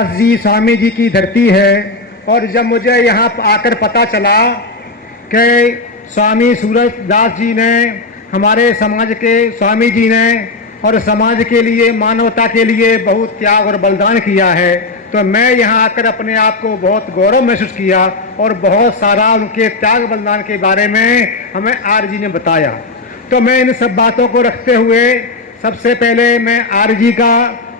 दास जी स्वामी जी की धरती है। और जब मुझे यहाँ आकर पता चला कि स्वामी सूरदास जी ने, हमारे समाज के स्वामी जी ने और समाज के लिए, मानवता के लिए बहुत त्याग और बलिदान किया है, तो मैं यहाँ आकर अपने आप को बहुत गौरव महसूस किया और बहुत सारा उनके त्याग बलिदान के बारे में हमें आर्य जी ने बताया। तो मैं इन सब बातों को रखते हुए सबसे पहले मैं आर्य जी का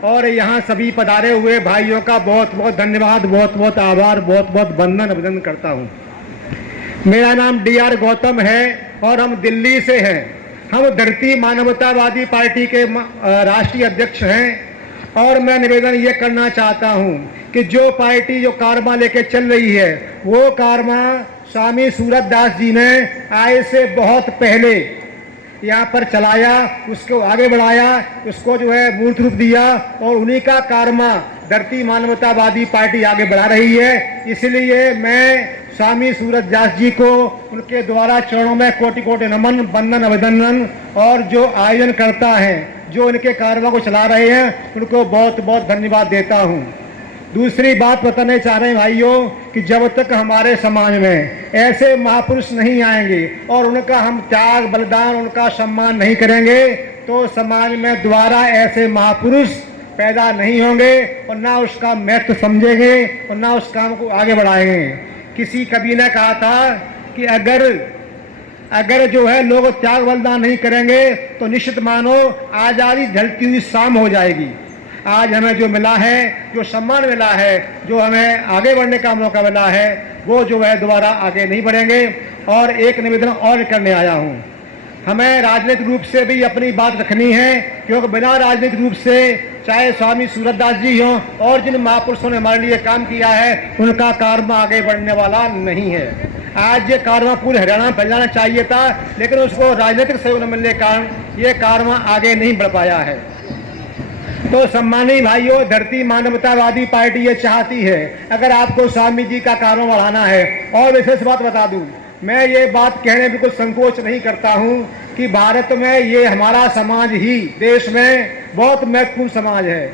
और यहाँ सभी पधारे हुए भाइयों का बहुत बहुत धन्यवाद, बहुत बहुत आभार, बहुत बहुत वंदन अभिनंदन करता हूँ। मेरा नाम DR गौतम है और हम दिल्ली से हैं। हम धरती मानवतावादी पार्टी के राष्ट्रीय अध्यक्ष हैं और मैं निवेदन ये करना चाहता हूँ कि जो पार्टी जो कारवा लेके चल रही है, वो कारवा स्वामी सूरदास जी ने आए से बहुत पहले यहाँ पर चलाया, उसको आगे बढ़ाया, उसको जो है मूर्त रूप दिया और उन्हीं का कारवा धरती मानवतावादी पार्टी आगे बढ़ा रही है। इसलिए मैं स्वामी सूरदास जी को उनके द्वारा चरणों में कोटि कोटि नमन, वंदन अभिनंदन, और जो आयोजन करता है, जो इनके कारवा को चला रहे हैं, उनको बहुत बहुत धन्यवाद देता हूँ। दूसरी बात बताने चाह रहे हैं भाइयों कि जब तक हमारे समाज में ऐसे महापुरुष नहीं आएंगे और उनका हम त्याग बलिदान, उनका सम्मान नहीं करेंगे, तो समाज में दोबारा ऐसे महापुरुष पैदा नहीं होंगे और ना उसका महत्व समझेंगे और ना उस काम को आगे बढ़ाएंगे। किसी कवि ने कहा था कि अगर जो है लोग त्याग बलिदान नहीं करेंगे तो निश्चित मानो आजादी ढलती हुई शाम हो जाएगी। आज हमें जो मिला है, जो सम्मान मिला है, जो हमें आगे बढ़ने का मौका मिला है, वो जो है दोबारा आगे नहीं बढ़ेंगे। और एक निवेदन और करने आया हूँ, हमें राजनीतिक रूप से भी अपनी बात रखनी है, क्योंकि बिना राजनीतिक रूप से चाहे स्वामी सूरदास जी हों और जिन महापुरुषों ने हमारे लिए काम किया है, उनका कारवा आगे बढ़ने वाला नहीं है। आज ये कारवा पूरे हरियाणा में फैल जाना चाहिए था, लेकिन उसको राजनीतिक सहयोग न मिलने के कारण ये कारवा आगे नहीं बढ़ पाया है। तो सम्मानित भाइयों, धरती मानवतावादी पार्टी ये चाहती है, अगर आपको स्वामी जी का कारवा बढ़ाना है, और विशेष बात बता दूं, मैं ये बात कहने में बिल्कुल संकोच नहीं करता हूं कि भारत में ये हमारा समाज ही देश में बहुत महत्वपूर्ण समाज है।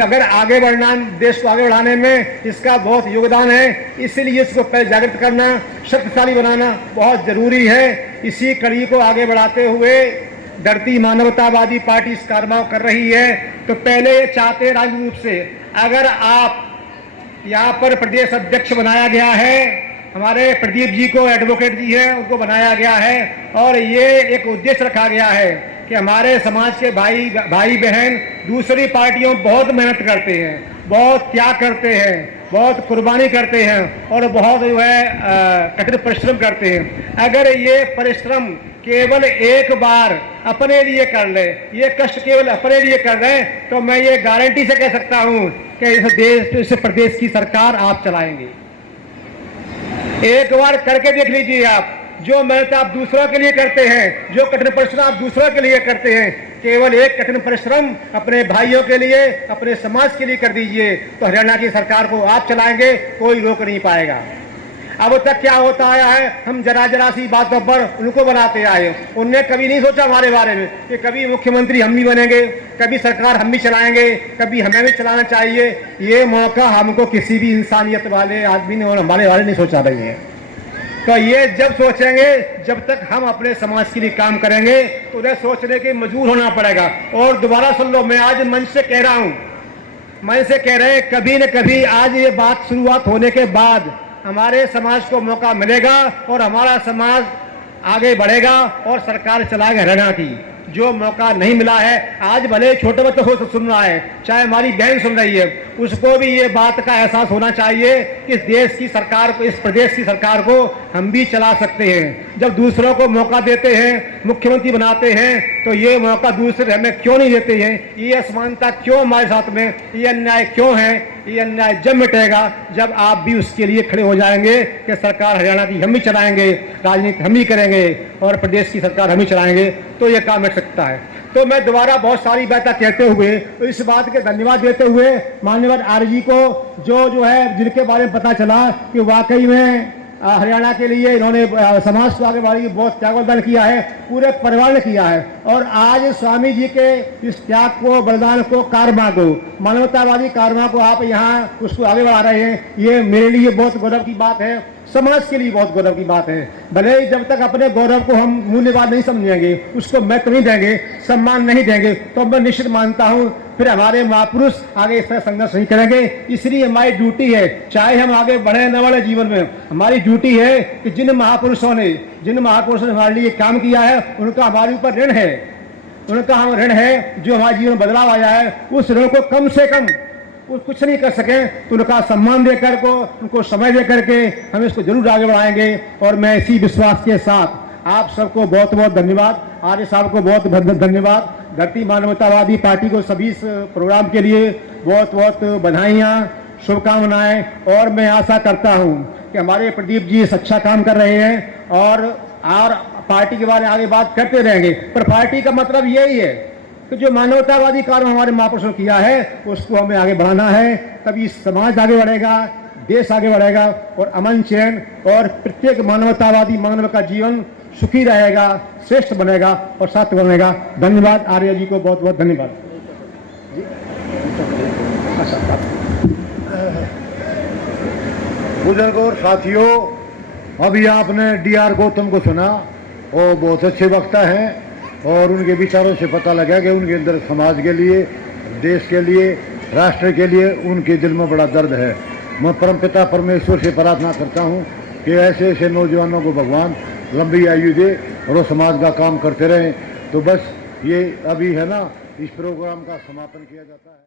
अगर आगे बढ़ना, देश को आगे बढ़ाने में इसका बहुत योगदान है, इसलिए इसको पहले जागृत करना, शक्तिशाली बनाना बहुत जरूरी है। इसी कड़ी को आगे बढ़ाते हुए धरती मानवतावादी पार्टी इस कारवा कर रही है। तो पहले ये चाहते हैं राजनीतिक रूप से, अगर आप यहाँ पर प्रदेश अध्यक्ष बनाया गया है, हमारे प्रदीप जी को एडवोकेट जी हैं, उनको बनाया गया है, और ये एक उद्देश्य रखा गया है कि हमारे समाज के भाई बहन दूसरी पार्टियों में बहुत मेहनत करते हैं, बहुत त्याग करते हैं, बहुत कुर्बानी करते हैं और बहुत जो है कठिन परिश्रम करते हैं। अगर ये परिश्रम केवल एक बार अपने लिए कर ले, ये कष्ट केवल अपने लिए कर रहे हैं, तो मैं ये गारंटी से कह सकता हूं कि इस प्रदेश की सरकार आप चलाएंगे। एक बार करके देख लीजिए आप, जो मेहनत आप दूसरों के लिए करते हैं, जो कठिन परिश्रम आप दूसरों के लिए करते हैं, केवल एक कठिन परिश्रम अपने भाइयों के लिए, अपने समाज के लिए कर दीजिए, तो हरियाणा की सरकार को आप चलाएंगे, कोई रोक नहीं पाएगा। अब तक क्या होता आया है, हम जरा सी बातों पर उनको बनाते आए। उनने कभी नहीं सोचा हमारे बारे में कि कभी मुख्यमंत्री हम भी बनेंगे, कभी सरकार हम भी चलाएंगे, कभी हमें भी चलाना चाहिए। ये मौका हमको किसी भी इंसानियत वाले आदमी ने और हमारे वाले नहीं सोचा रही है। तो ये जब सोचेंगे, जब तक हम अपने समाज के लिए काम करेंगे, तो उन्हें सोचने के मजबूर होना पड़ेगा। और दोबारा सुन लो, मैं आज मंच से कह रहा हूँ, मंच से कह रहे हैं, कभी न कभी आज ये बात शुरुआत होने के बाद हमारे समाज को मौका मिलेगा और हमारा समाज आगे बढ़ेगा और सरकार चलाएगा हरियाणा की। जो मौका नहीं मिला है, आज भले छोटे बच्चे हो सुन रहा है, चाहे हमारी बहन सुन रही है, उसको भी ये बात का एहसास होना चाहिए कि इस देश की सरकार को, इस प्रदेश की सरकार को हम भी चला सकते हैं। जब दूसरों को मौका देते हैं, मुख्यमंत्री बनाते हैं, तो ये मौका दूसरे हमें क्यों नहीं देते हैं? ये असमानता क्यों हमारे साथ में? ये अन्याय क्यों है? ये अन्याय जब मिटेगा जब आप भी उसके लिए खड़े हो जाएंगे कि सरकार हरियाणा की हम ही चलाएंगे, राजनीति हम ही करेंगे और प्रदेश की सरकार हम ही चलाएंगे, तो ये काम मिट सकता है। तो मैं दोबारा बहुत सारी बातें कहते हुए, इस बात के धन्यवाद देते हुए माननीय आर्य जी को, जो है जिनके बारे में पता चला कि वाकई में हरियाणा के लिए इन्होंने समाज को आगे बढ़ाने की बहुत त्याग बलिदान किया है, पूरे परिवार ने किया है। और आज स्वामी जी के इस त्याग को, बलिदान को, कार्मा को, मानवतावादी कार्मा को आप यहाँ उसको आगे बढ़ा रहे हैं, ये मेरे लिए बहुत गौरव की बात है, समाज के लिए बहुत गौरव की बात है। भले ही जब तक अपने गौरव को हम मूल्यवान नहीं समझेंगे, उसको महत्व नहीं देंगे, सम्मान नहीं देंगे, तो मैं निश्चित मानता हूं फिर हमारे महापुरुष आगे इस तरह संघर्ष नहीं करेंगे। इसलिए हमारी ड्यूटी है, चाहे हम आगे बढ़े न बढ़े जीवन में, हमारी ड्यूटी है कि जिन महापुरुषों ने हमारे लिए काम किया है, उनका हमारे ऊपर ऋण है, उनका हम ऋण है, जो हमारे जीवन में बदलाव आया है, उस ऋण को कम से कम कुछ नहीं कर सके तो उनका सम्मान देकर को, उनको समय देकर के हम इसको जरूर आगे बढ़ाएंगे। और मैं इसी विश्वास के साथ आप सबको बहुत बहुत धन्यवाद, आर्य साहब को बहुत धन्यवाद, धरती मानवतावादी पार्टी को सभी इस प्रोग्राम के लिए बहुत बहुत बधाइयाँ, शुभकामनाएं। और मैं आशा करता हूँ कि हमारे प्रदीप जी इस अच्छा काम कर रहे हैं और पार्टी के बारे में आगे बात करते रहेंगे। पर पार्टी का मतलब यही है कि जो मानवतावादी कार्य हमारे महापुरुषों ने किया है उसको हमें आगे बढ़ाना है, तभी समाज आगे बढ़ेगा, देश आगे बढ़ेगा और अमन चैन और प्रत्येक मानवतावादी मानव का जीवन सुखी रहेगा, श्रेष्ठ बनेगा और सार्थक बनेगा। धन्यवाद, आर्य जी को बहुत बहुत धन्यवाद। बुजुर्गों और साथियों, अभी आपने डीआर गौतम को सुना, वो बहुत अच्छे वक्ता हैं और उनके विचारों से पता लगा कि उनके अंदर समाज के लिए, देश के लिए, राष्ट्र के लिए उनके दिल में बड़ा दर्द है। मैं परमपिता परमेश्वर से प्रार्थना करता हूँ कि ऐसे ऐसे नौजवानों को भगवान लंबी आयु दे और वो समाज का काम करते रहें। तो बस ये अभी है ना, इस प्रोग्राम का समापन किया जाता है।